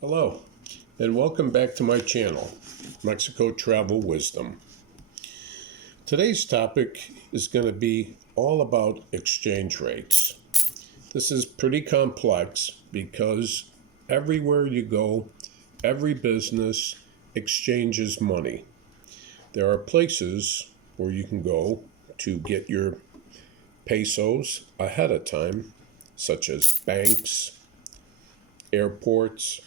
Hello, and welcome back to my channel, Mexico Travel Wisdom. Today's topic is going to be all about exchange rates. This is pretty complex because everywhere you go, every business exchanges money. There are places where you can go to get your pesos ahead of time, such as banks, airports,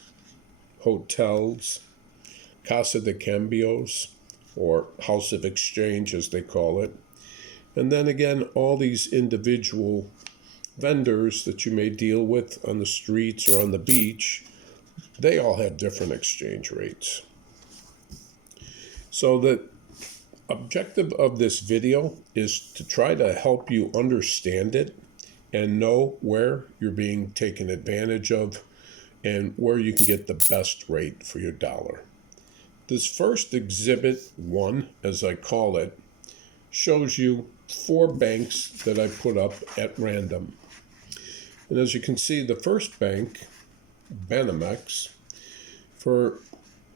hotels, Casa de Cambios, or House of Exchange as they call it. And then again, all these individual vendors that you may deal with on the streets or on the beach, they all have different exchange rates. So the objective of this video is to try to help you understand it and know where you're being taken advantage of and where you can get the best rate for your dollar. This first exhibit 1, as I call it, shows you 4 banks that I put up at random. And as you can see, the first bank, Banamex, for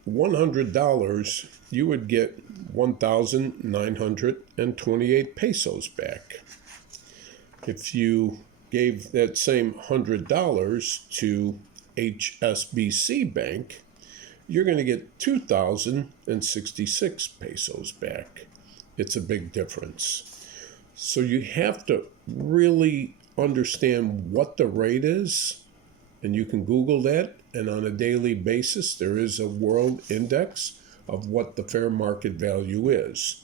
$100, you would get 1,928 pesos back. If you gave that same $100 to HSBC Bank, you're going to get 2,066 pesos back. It's a big difference. So you have to really understand what the rate is, and you can Google that, and on a daily basis there is a world index of what the fair market value is.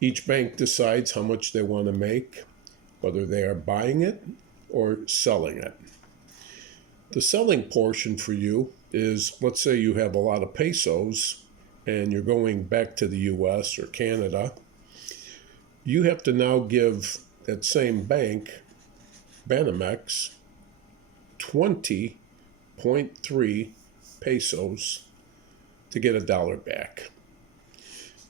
Each bank decides how much they want to make, whether they are buying it or selling it. The selling portion for you is, let's say you have a lot of pesos and you're going back to the US or Canada. You have to now give that same bank, Banamex, 20.3 pesos to get $1 back.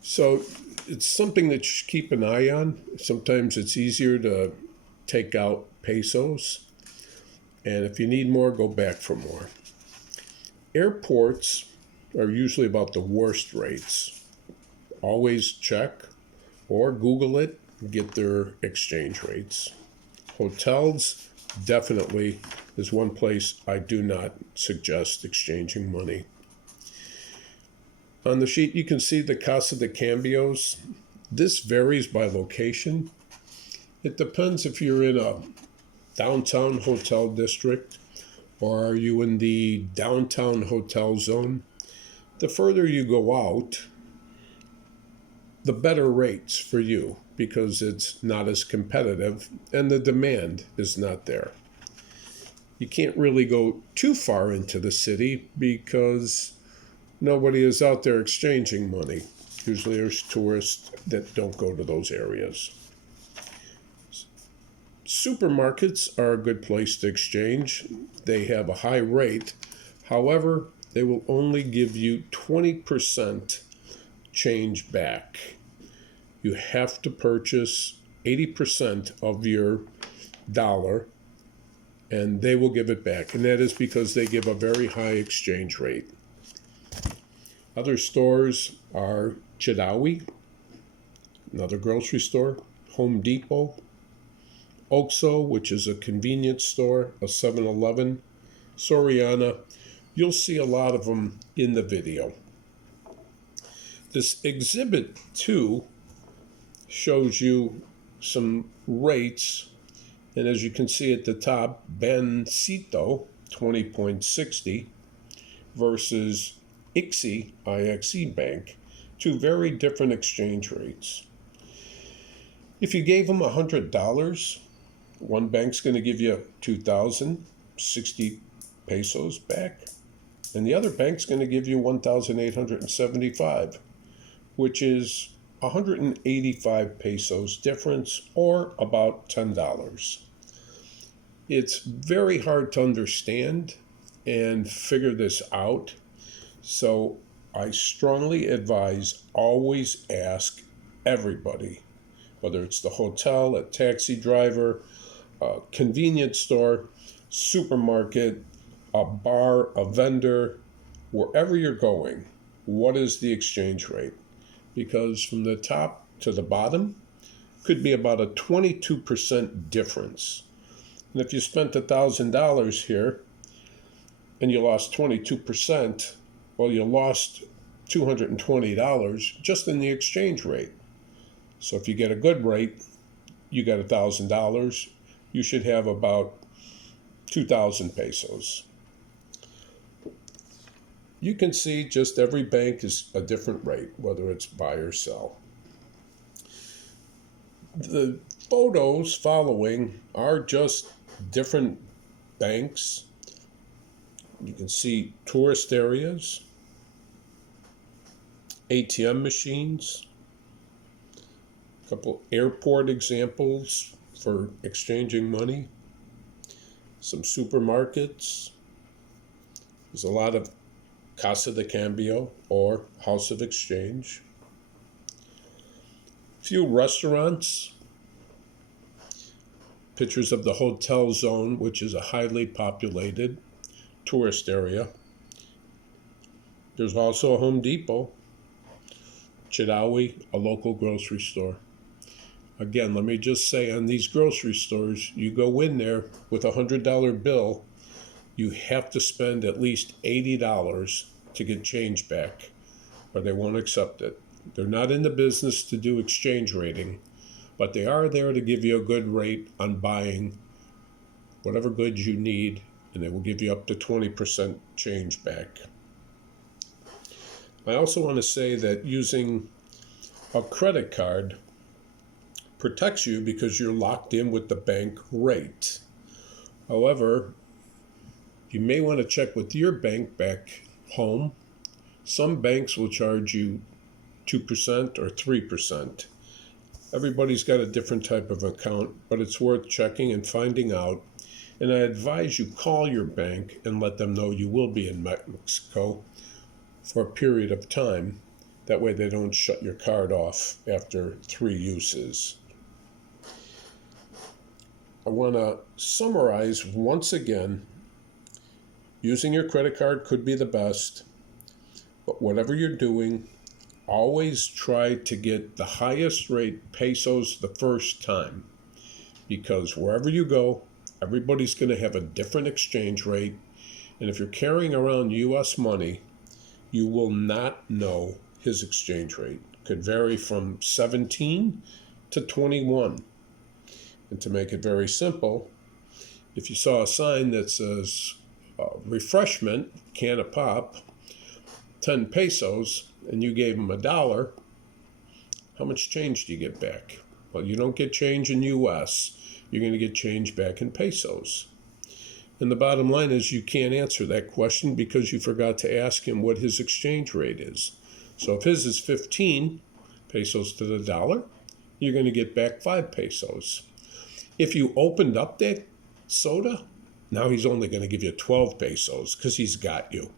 So it's something that you should keep an eye on. Sometimes it's easier to take out pesos. And if you need more, go back for more. Airports are usually about the worst rates. Always check or Google it, get their exchange rates. Hotels definitely is one place I do not suggest exchanging money. On the sheet, you can see the Casa de Cambios. This varies by location. It depends if you're in a downtown hotel district or are you in the downtown hotel zone. The further you go out, the better rates for you because it's not as competitive and the demand is not there. You can't really go too far into the city because nobody is out there exchanging money. Usually there's tourists that don't go to those areas. Supermarkets are a good place to exchange. They have a high rate. However, they will only give you 20% change back. You have to purchase 80% of your dollar, and they will give it back. And that is because they give a very high exchange rate. Other stores are Chedraui, another grocery store, Home Depot, Oxxo, which is a convenience store, a 7-Eleven, Soriana. You'll see a lot of them in the video. This Exhibit 2 shows you some rates, and as you can see at the top, Bancito 20.60 versus IXE Bank, 2 very different exchange rates. If you gave them $100, one bank's going to give you 2,060 pesos back, and the other bank's going to give you 1,875, which is 185 pesos difference, or about $10. It's very hard to understand and figure this out, so I strongly advise always ask everybody, whether it's the hotel, a taxi driver, a convenience store, supermarket, a bar, a vendor, wherever you're going, what is the exchange rate? Because from the top to the bottom could be about a 22% difference. And if you spent $1,000 here and you lost 22%, well, you lost $220 just in the exchange rate. So if you get a good rate, you got $1,000, you should have about 2,000 pesos. You can see just every bank is a different rate, whether it's buy or sell. The photos following are just different banks. You can see tourist areas, ATM machines, a couple airport examples for exchanging money, some supermarkets. There's a lot of Casa de Cambio or House of Exchange. Few restaurants, pictures of the Hotel Zone, which is a highly populated tourist area. There's also a Home Depot, Chedraui, a local grocery store. Again, let me just say, on these grocery stores, you go in there with a $100 bill, you have to spend at least $80 to get change back, or they won't accept it. They're not in the business to do exchange rating, but they are there to give you a good rate on buying whatever goods you need, and they will give you up to 20% change back. I also want to say that using a credit card protects you because you're locked in with the bank rate. However, you may want to check with your bank back home. Some banks will charge you 2% or 3%. Everybody's got a different type of account, but it's worth checking and finding out. And I advise you call your bank and let them know you will be in Mexico for a period of time. That way they don't shut your card off after 3 uses. I want to summarize once again. Using your credit card could be the best, but whatever you're doing, always try to get the highest rate pesos the first time, because wherever you go, everybody's going to have a different exchange rate, and if you're carrying around U.S. money, you will not know his exchange rate. It could vary from 17 to 21. And to make it very simple, if you saw a sign that says refreshment, can of pop, 10 pesos, and you gave them $1, how much change do you get back? Well, you don't get change in US. You're going to get change back in pesos. And the bottom line is you can't answer that question because you forgot to ask him what his exchange rate is. So if his is 15 pesos to the dollar, you're going to get back 5 pesos. If you opened up that soda, now he's only going to give you 12 pesos because he's got you.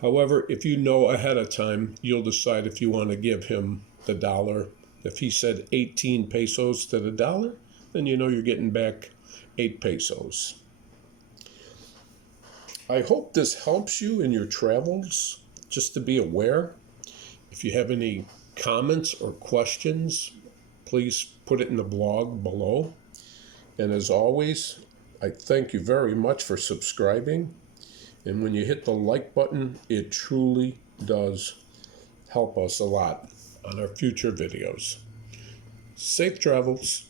However, if you know ahead of time, you'll decide if you want to give him the dollar. If he said 18 pesos to the dollar, then you know you're getting back 8 pesos. I hope this helps you in your travels, just to be aware. If you have any comments or questions, please put it in the blog below. And as always, I thank you very much for subscribing. And when you hit the like button, it truly does help us a lot on our future videos. Safe travels.